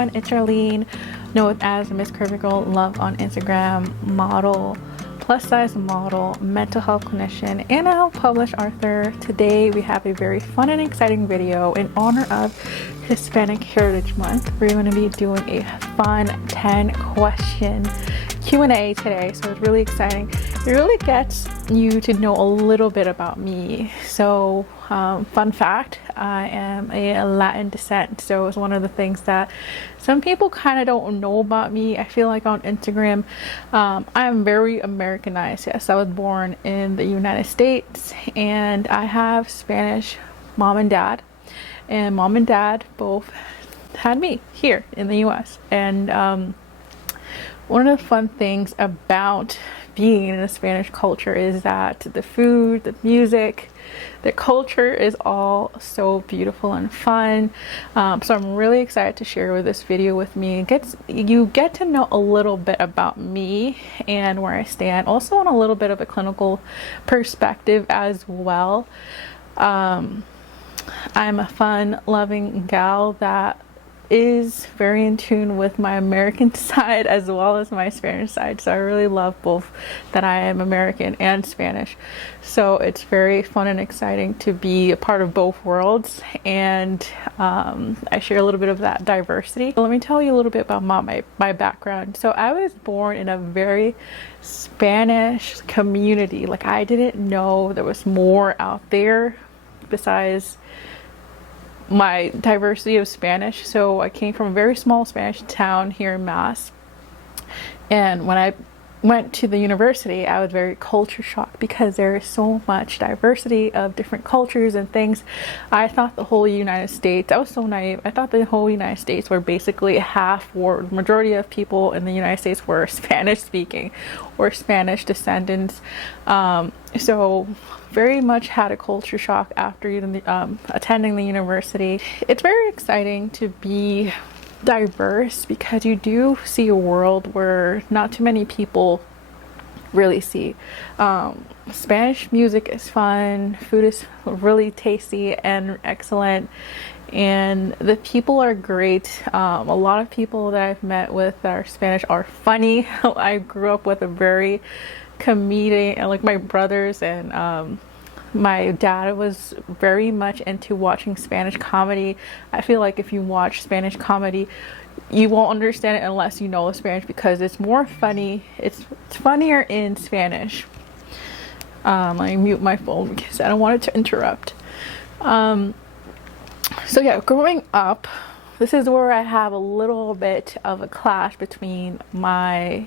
everyone, it's Charlene, known as Miss Curvy Girl Love on Instagram, model, plus size model, mental health clinician, and a published author. Today we have a very fun and exciting video in honor of Hispanic Heritage Month. We're going to be doing a fun 10-question Q&A today, so it's really exciting. It really gets you to know a little bit about me. So fun fact, I am a Latin descent, so it's one of the things that some people kind of don't know about me. I feel like on Instagram, I'm very Americanized. Yes, I was born in the United States and I have Spanish mom and dad, and mom and dad both had me here in the US. And one of the fun things about being in a Spanish culture is that the food, the music, the culture is all so beautiful and fun. So I'm really excited to share with this video with me. You get to know a little bit about me and where I stand, also on a little bit of a clinical perspective as well. I'm a fun, loving gal that is very in tune with my American side as well as my Spanish side. So I really love both, that I am American and Spanish. So it's very fun and exciting to be a part of both worlds, and I share a little bit of that diversity. So let me tell you a little bit about my background. So I was born in a very Spanish community. Like, I didn't know there was more out there besides my diversity of Spanish. So I came from a very small Spanish town here in Mass, and when I went to the university, I was very culture shocked because there is so much diversity of different cultures and things. I thought the whole United States, I was so naive, I thought the whole United States were basically half, or the majority of people in the United States were Spanish speaking or Spanish descendants. So very much had a culture shock after even attending the university. It's very exciting to be diverse because you do see a world where not too many people really see. Spanish music is fun, food is really tasty and excellent, and the people are great. A lot of people that I've met with that are Spanish are funny. I grew up with a very comedic, like my brothers, and my dad was very much into watching Spanish comedy. I feel like if you watch Spanish comedy, you won't understand it unless you know Spanish, because it's more funny. It's funnier in Spanish. I mute my phone because I don't want it to interrupt. So yeah, growing up, this is where I have a little bit of a clash between my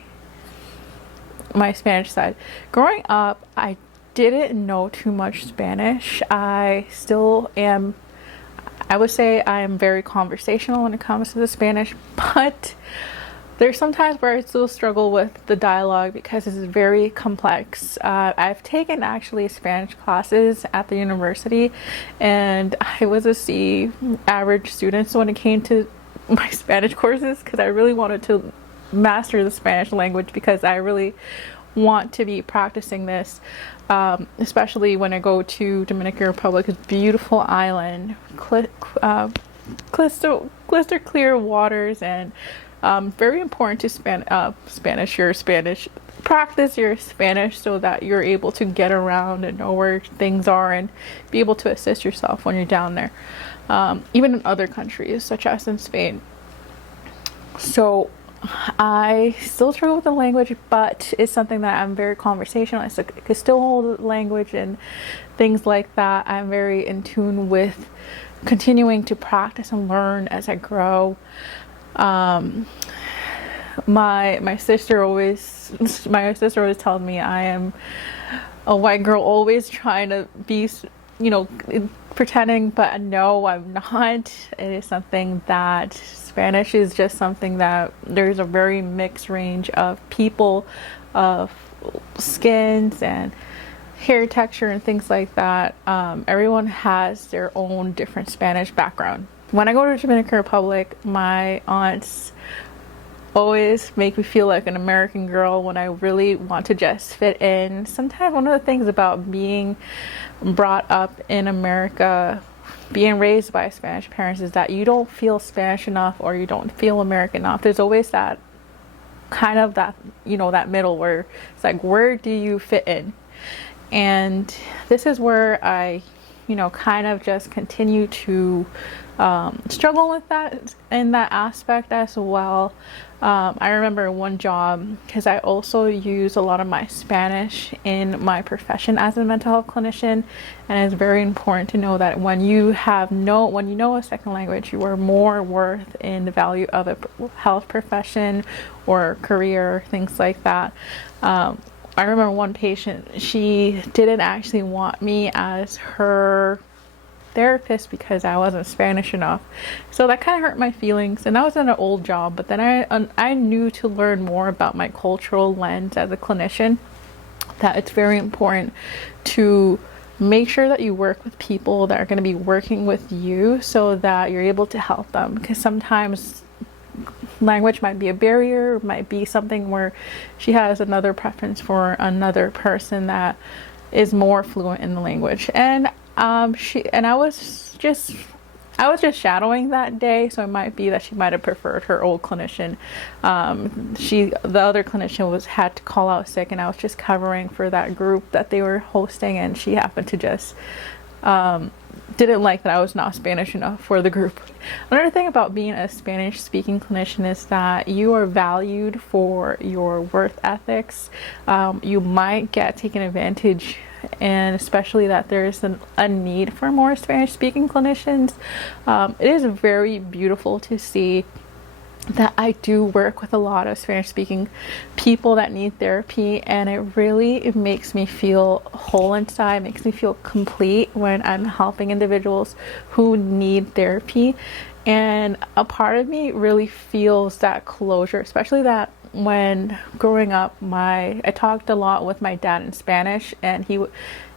Spanish side. Growing up, I didn't know too much Spanish. I still am, I would say I am very conversational when it comes to the Spanish, but there's sometimes where I still struggle with the dialogue because it's very complex. I've taken actually Spanish classes at the university, and I was a C average student when it came to my Spanish courses, because I really wanted to master the Spanish language, because I really want to be practicing this, especially when I go to Dominican Republic. It's a beautiful island, crystal clear waters, and very important to practice your Spanish so that you're able to get around and know where things are and be able to assist yourself when you're down there, even in other countries such as in Spain. So I still struggle with the language, but it's something that I'm very conversational. I can still hold the language and things like that. I'm very in tune with continuing to practice and learn as I grow. My sister always tells me I am a white girl, always trying to be, pretending, but no, I'm not. It is something that Spanish is just something that there's a very mixed range of people, of skins and hair texture and things like that. Everyone has their own different Spanish background. When I go to Dominican Republic, my aunts always make me feel like an American girl when I really want to just fit in. Sometimes one of the things about being brought up in America being raised by Spanish parents is that you don't feel Spanish enough or you don't feel American enough. There's always that kind of that, you know, that middle where it's like, where do you fit in? And this is where I, you know, kind of just continue to struggle with that in that aspect as well. I remember one job, because I also use a lot of my Spanish in my profession as a mental health clinician, and it's very important to know that when you know a second language, you are more worth in the value of a health profession or career, things like that. I remember one patient, she didn't actually want me as her therapist because I wasn't Spanish enough, so that kind of hurt my feelings. And that was in an old job, but then I knew to learn more about my cultural lens as a clinician, that it's very important to make sure that you work with people that are going to be working with you so that you're able to help them, because sometimes language might be a barrier, might be something where she has another preference for another person that is more fluent in the language. And I was just shadowing that day, so it might be that she might have preferred her old clinician. The other clinician had to call out sick, and I was just covering for that group that they were hosting, and she happened to just didn't like that I was not Spanish enough for the group. Another thing about being a Spanish speaking clinician is that you are valued for your work ethics. You might get taken advantage, and especially that there's a need for more Spanish speaking clinicians. It is very beautiful to see that I do work with a lot of Spanish speaking people that need therapy, and it makes me feel whole inside, makes me feel complete when I'm helping individuals who need therapy. And a part of me really feels that closure, especially that when growing up, I talked a lot with my dad in Spanish, and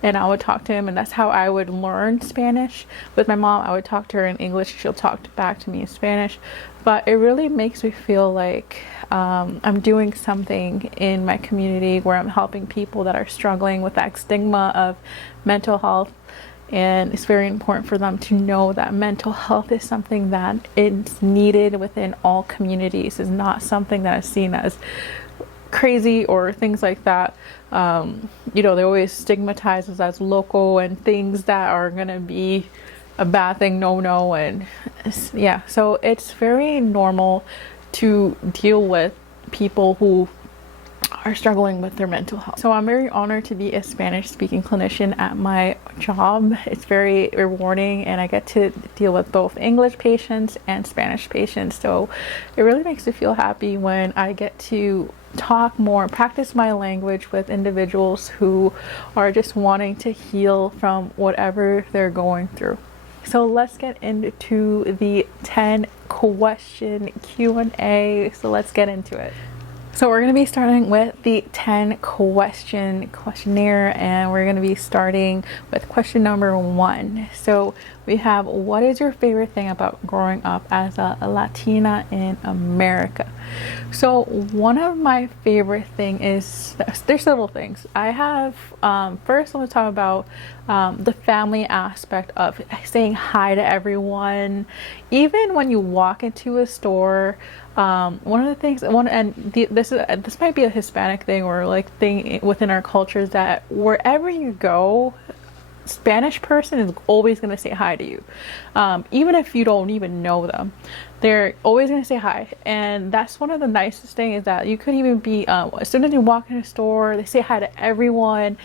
I would talk to him, and that's how I would learn Spanish. With my mom, I would talk to her in English, she'll talk back to me in Spanish. But it really makes me feel like I'm doing something in my community where I'm helping people that are struggling with that stigma of mental health. And it's very important for them to know that mental health is something that is needed within all communities. It's not something that is seen as crazy or things like that. They always stigmatize us as local and things that are going to be a bad thing, no. And yeah, so it's very normal to deal with people who are struggling with their mental health. So I'm very honored to be a Spanish speaking clinician at my job. It's very rewarding, and I get to deal with both English patients and Spanish patients. So it really makes me feel happy when I get to talk more, practice my language with individuals who are just wanting to heal from whatever they're going through. So let's get into the 10 question Q&A. So let's get into it. So we're going to be starting with the 10 question questionnaire, and we're going to be starting with question number 1. So we have, what is your favorite thing about growing up as a Latina in America? So one of my favorite thing is, there's several things. I have, first I want to talk about the family aspect of saying hi to everyone. Even when you walk into a store, one of the things, this might be a Hispanic thing or like thing within our culture, is that wherever you go, Spanish person is always going to say hi to you. Even if you don't even know them, they're always going to say hi. And that's one of the nicest things, is that you could even be, as soon as you walk in a store, they say hi to everyone,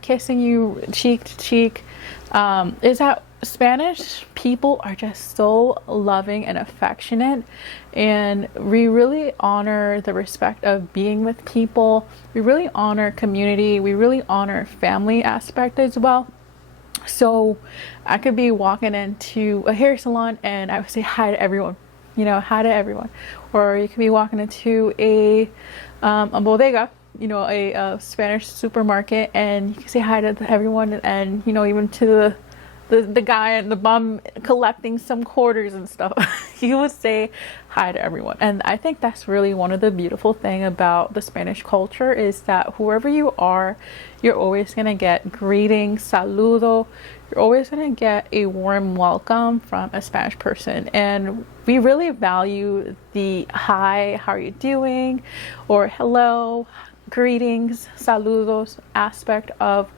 kissing you cheek to cheek. Is that Spanish people are just so loving and affectionate, and we really honor the respect of being with people. We really honor community. We really honor family aspect as well. So I could be walking into a hair salon and I would say hi to everyone, hi to everyone. Or you could be walking into a bodega, a Spanish supermarket, and you can say hi to everyone, and even to the guy and the bum collecting some quarters and stuff. He would say hi to everyone. And I think that's really one of the beautiful thing about the Spanish culture is that whoever you are, you're always gonna get greetings, saludo. You're always gonna get a warm welcome from a Spanish person. And we really value the hi, how are you doing? Or hello, greetings, saludos aspect of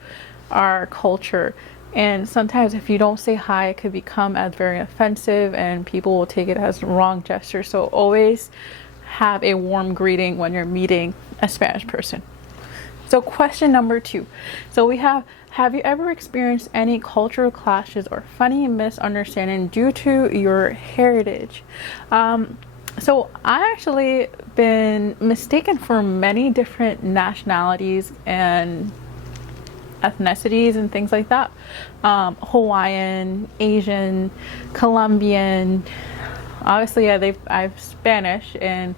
our culture. And sometimes if you don't say hi, it could become as very offensive and people will take it as wrong gesture. So always have a warm greeting when you're meeting a Spanish person. So question number 2. So we have you ever experienced any cultural clashes or funny misunderstanding due to your heritage? So I actually been mistaken for many different nationalities and ethnicities and things like that. Hawaiian, Asian, Colombian. Obviously, yeah, I've Spanish, and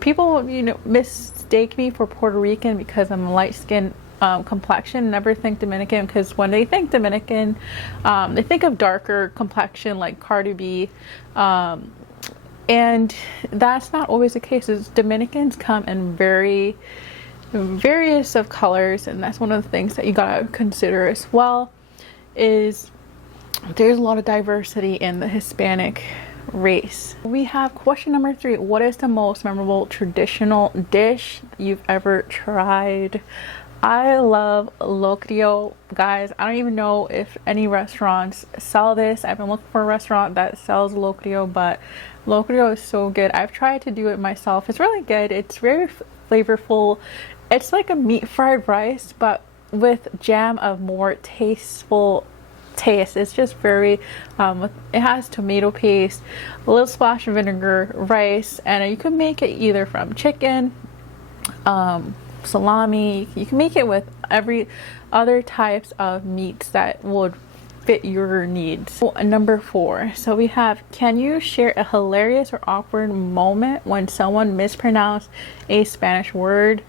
people, mistake me for Puerto Rican because I'm light skinned complexion. Never think Dominican, because when they think Dominican, they think of darker complexion like Cardi B. And that's not always the case. Dominicans come in various of colors, and that's one of the things that you gotta consider as well, is there's a lot of diversity in the Hispanic race. We have question number 3. What is the most memorable traditional dish you've ever tried? I love locrio, guys. I don't even know if any restaurants sell this. I've been looking for a restaurant that sells locrio, but locrio is so good. I've tried to do it myself. It's really good. It's very flavorful. It's like a meat fried rice, but with jam of more tasteful taste. It's just very, it has tomato paste, a little splash of vinegar, rice, and you can make it either from chicken, salami. You can make it with every other types of meats that would fit your needs. Number 4. So we have, can you share a hilarious or awkward moment when someone mispronounced a Spanish word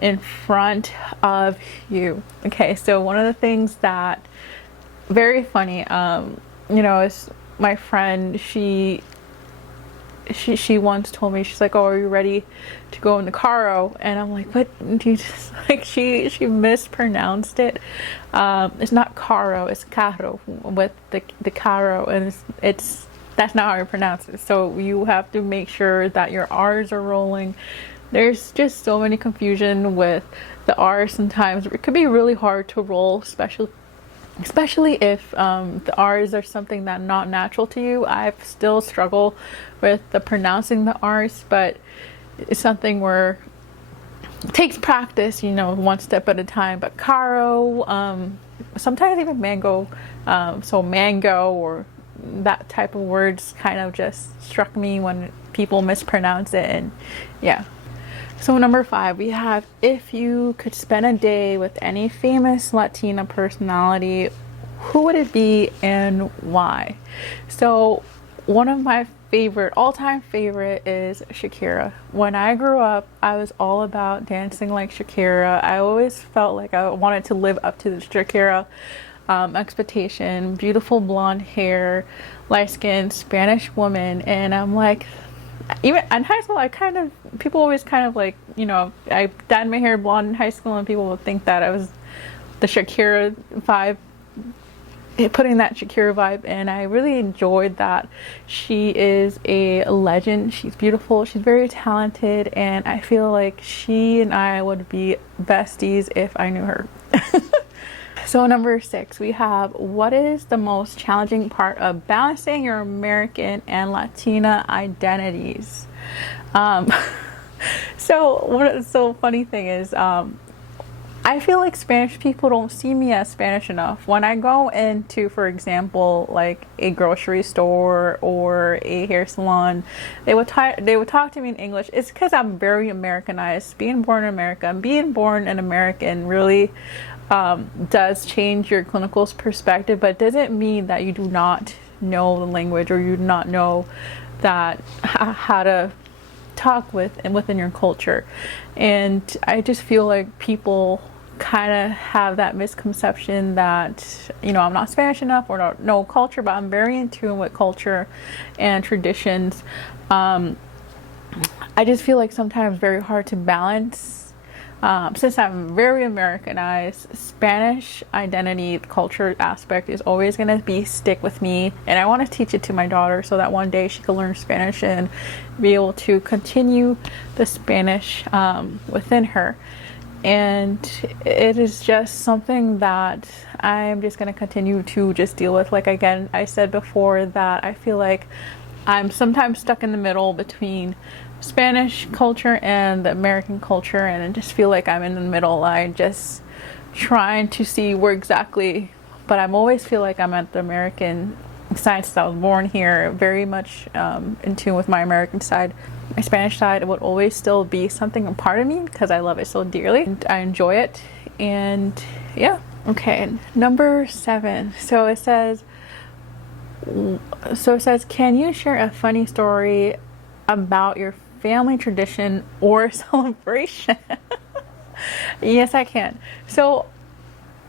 in front of you? Okay, so one of the things that very funny, is my friend, she once told me, she's like, oh, are you ready to go in the carro? And I'm like, what? You just, like, she mispronounced it. It's not carro, it's carro with the carro, and it's that's not how you pronounce it. So you have to make sure that your R's are rolling. There's just so many confusion with the R's sometimes. It could be really hard to roll, especially if the R's are something that's not natural to you. I still struggle with the pronouncing the R's, but it's something where it takes practice, one step at a time. But caro, sometimes even mango, so mango or that type of words kind of just struck me when people mispronounce it, and yeah. So number 5, we have, if you could spend a day with any famous Latina personality, who would it be and why? So one of my all-time favorite is Shakira. When I grew up, I was all about dancing like Shakira. I always felt like I wanted to live up to the Shakira expectation. Beautiful blonde hair, light-skinned Spanish woman, and I'm like, even in high school, people always kind of like, I dyed my hair blonde in high school, and people would think that I was the Shakira vibe, putting that Shakira vibe, and I really enjoyed that. She is a legend. She's beautiful. She's very talented, and I feel like she and I would be besties if I knew her. So number 6, we have, what is the most challenging part of balancing your American and Latina identities? So funny thing is, I feel like Spanish people don't see me as Spanish enough. When I go into, for example, like a grocery store or a hair salon, they would talk to me in English. It's because I'm very Americanized. Being born in America and being born an American really does change your clinical perspective, but it doesn't mean that you do not know the language or you do not know that how to talk within your culture. And I just feel like people kind of have that misconception that, you know, I'm not Spanish enough or don't know culture, but I'm very in tune with culture and traditions. I just feel like sometimes very hard to balance. Since I'm very Americanized, Spanish identity, culture aspect is always going to stick with me, and I want to teach it to my daughter so that one day she can learn Spanish and be able to continue the Spanish within her. And it is just something that I'm just going to continue to just deal with. Like, again, I said before that I feel like I'm sometimes stuck in the middle between Spanish culture and the American culture, and I just feel like I'm in the middle. I'm just trying to see where exactly, but I'm always feel like I'm at the American side since I was born here, very much in tune with my American side. My Spanish side would always still be something a part of me because I love it so dearly and I enjoy it. And yeah. Okay, number 7. So it says, can you share a funny story about your family tradition or celebration? Yes, I can. So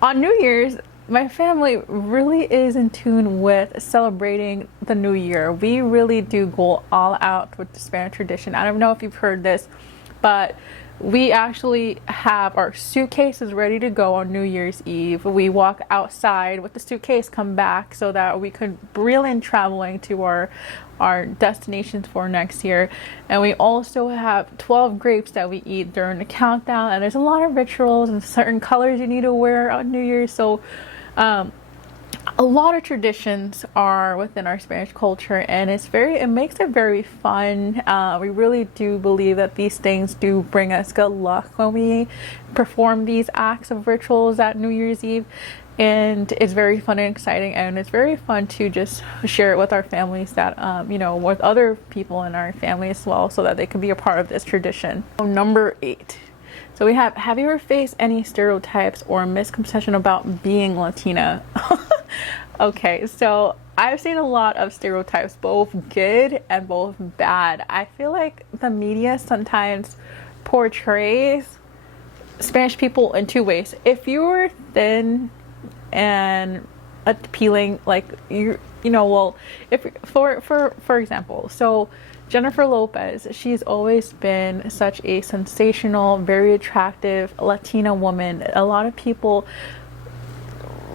on New Year's, my family really is in tune with celebrating the new year. We really do go all out with the Spanish tradition. I don't know if you've heard this, but we actually have our suitcases ready to go on New Year's Eve. We walk outside with the suitcase, come back so that we could reel in traveling to our destinations for next year. And we also have 12 grapes that we eat during the countdown, and there's a lot of rituals and certain colors you need to wear on New Year's. So a lot of traditions are within our Spanish culture, and it makes it very fun. We really do believe that these things do bring us good luck when we perform these acts of rituals at New Year's Eve. And it's very fun and exciting, and it's very fun to just share it with our families that, you know, with other people in our family as well, so that they can be a part of this tradition. Number 8. So we have you ever faced any stereotypes or misconception about being Latina? Okay, so I've seen a lot of stereotypes, both good and both bad. I feel like the media sometimes portrays Spanish people in 2 ways. If you're thin and appealing, like you know, well, if for example, so Jennifer Lopez, she's always been such a sensational, very attractive Latina woman. A lot of people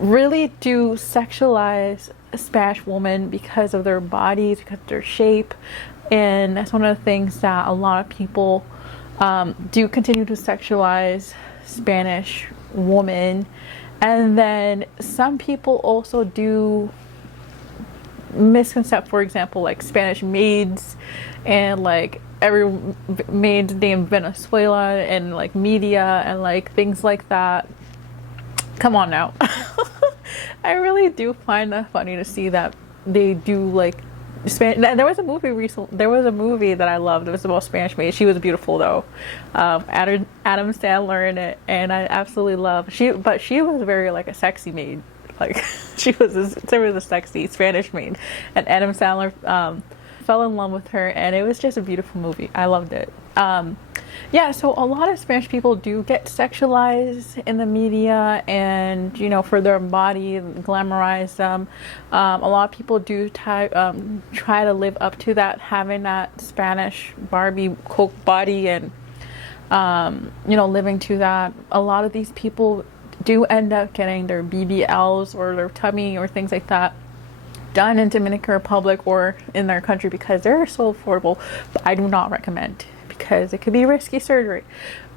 really do sexualize a Spanish woman because of their bodies, because of their shape, and that's one of the things that a lot of people do continue to sexualize Spanish women. And then some people also do misconcept, for example, like Spanish maids and like every maid named Venezuela and like media and like things like that. Come on now. I really do find that funny to see that they do like Spanish. There was a movie that I loved. It was about Spanish maid. She was beautiful though. Adam Sandler in it, and I absolutely love but she was very like a sexy maid. Like she was a sexy Spanish maid, and Adam Sandler fell in love with her, and it was just a beautiful movie. I loved it. Yeah, so a lot of Spanish people do get sexualized in the media, and you know, for their body, glamorize them. A lot of people do try to live up to that, having that Spanish Barbie Coke body, and you know, living to that. A lot of these people do end up getting their BBLs or their tummy or things like that done in Dominican Republic or in their country because they're so affordable. But I do not recommend, because it could be risky surgery.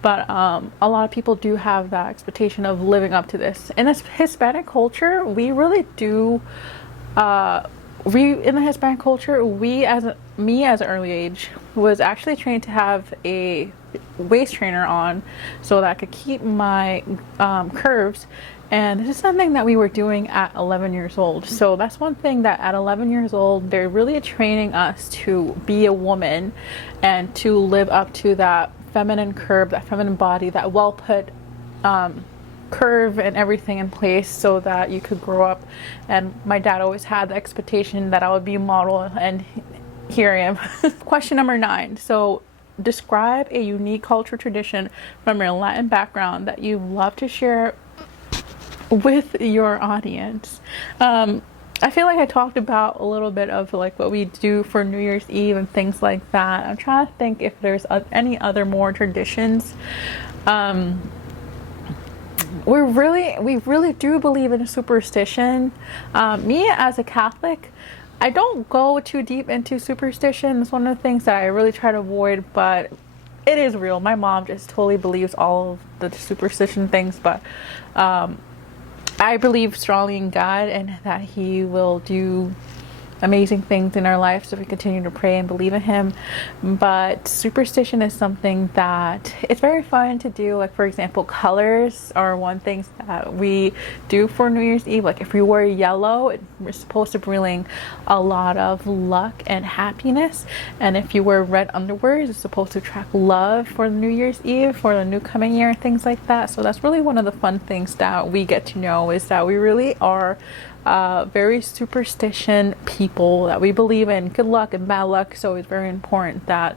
But a lot of people do have that expectation of living up to this. In this Hispanic culture, we really do. In the Hispanic culture, as an early age was actually trained to have a waist trainer on so that I could keep my curves. And this is something that we were doing at 11 years old. So that's one thing that at 11 years old, they're really training us to be a woman and to live up to that feminine curve, that feminine body, that well put curve and everything in place so that you could grow up. And my dad always had the expectation that I would be a model, and here I am. Question number 9. So describe a unique cultural tradition from your Latin background that you love to share with your audience. I feel like I talked about a little bit of like what we do for New Year's Eve and things like that. I'm trying to think if there's any other more traditions. We really do believe in superstition. Me as a Catholic, I don't go too deep into superstition. It's one of the things that I really try to avoid, but it is real. My mom just totally believes all of the superstition things, but I believe strongly in God and that He will do amazing things in our lives if we continue to pray and believe in Him. But superstition is something that it's very fun to do. Like, for example, colors are one thing that we do for New Year's Eve. Like, if you wear yellow, we're supposed to bring a lot of luck and happiness. And if you wear red underwear, it's supposed to attract love for New Year's Eve, for the new coming year, and things like that. So that's really one of the fun things that we get to know, is that we really are very superstition people, that we believe in good luck and bad luck. So it's very important that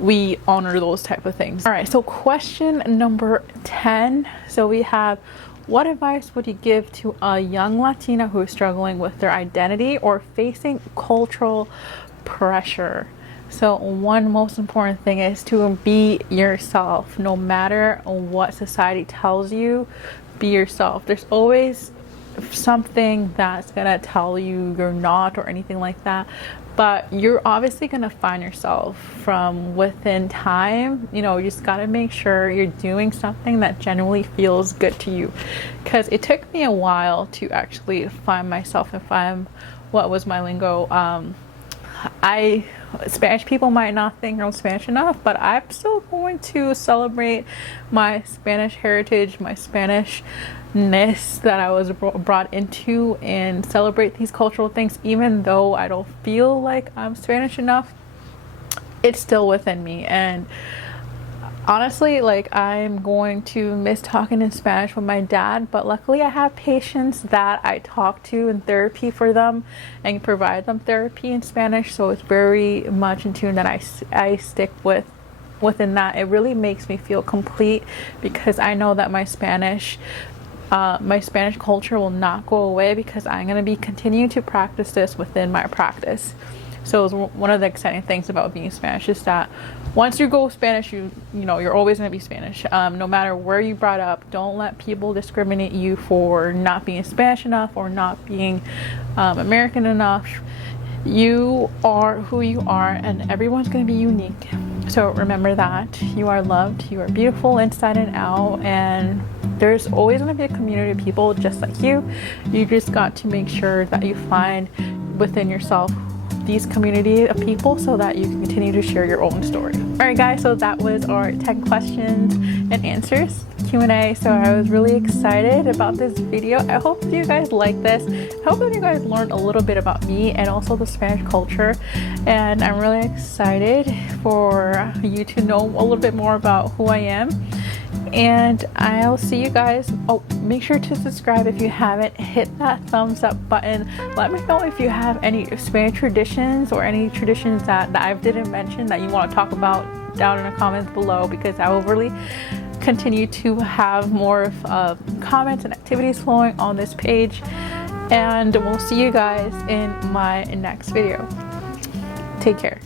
we honor those type of things. All right, so question number 10. So we have, what advice would you give to a young Latina who is struggling with their identity or facing cultural pressure? So one most important thing is to be yourself. No matter what society tells you, be yourself. There's always something that's gonna tell you you're not, or anything like that, but you're obviously gonna find yourself from within time. You know, you just gotta make sure you're doing something that genuinely feels good to you, because it took me a while to actually find myself and find what was my lingo. Spanish people might not think I'm Spanish enough, but I'm still going to celebrate my Spanish heritage, my Spanishness that I was brought into, and celebrate these cultural things. Even though I don't feel like I'm Spanish enough, it's still within me. And honestly, like, I'm going to miss talking in Spanish with my dad, but luckily I have patients that I talk to in therapy for them and provide them therapy in Spanish. So it's very much in tune that I stick within that. It really makes me feel complete, because I know that my Spanish culture will not go away, because I'm going to be continuing to practice this within my practice. So one of the exciting things about being Spanish is that once you go Spanish, you know you're always going to be Spanish. No matter where you brought up, don't let people discriminate you for not being Spanish enough or not being American enough. You are who you are, and everyone's going to be unique. So remember that you are loved, you are beautiful inside and out, and there's always going to be a community of people just like you. You just got to make sure that you find within yourself these community of people so that you can continue to share your own story. All right, guys, so that was our 10 questions and answers Q&A. So I was really excited about this video. I hope that you guys like this. I hope that you guys learned a little bit about me and also the Spanish culture, and I'm really excited for you to know a little bit more about who I am. And I'll see you guys. Oh, make sure to subscribe if you haven't. Hit that thumbs up button. Let me know if you have any Spanish traditions or any traditions that I didn't mention that you want to talk about down in the comments below, because I will really continue to have more of comments and activities flowing on this page. And we'll see you guys in my next video. Take care.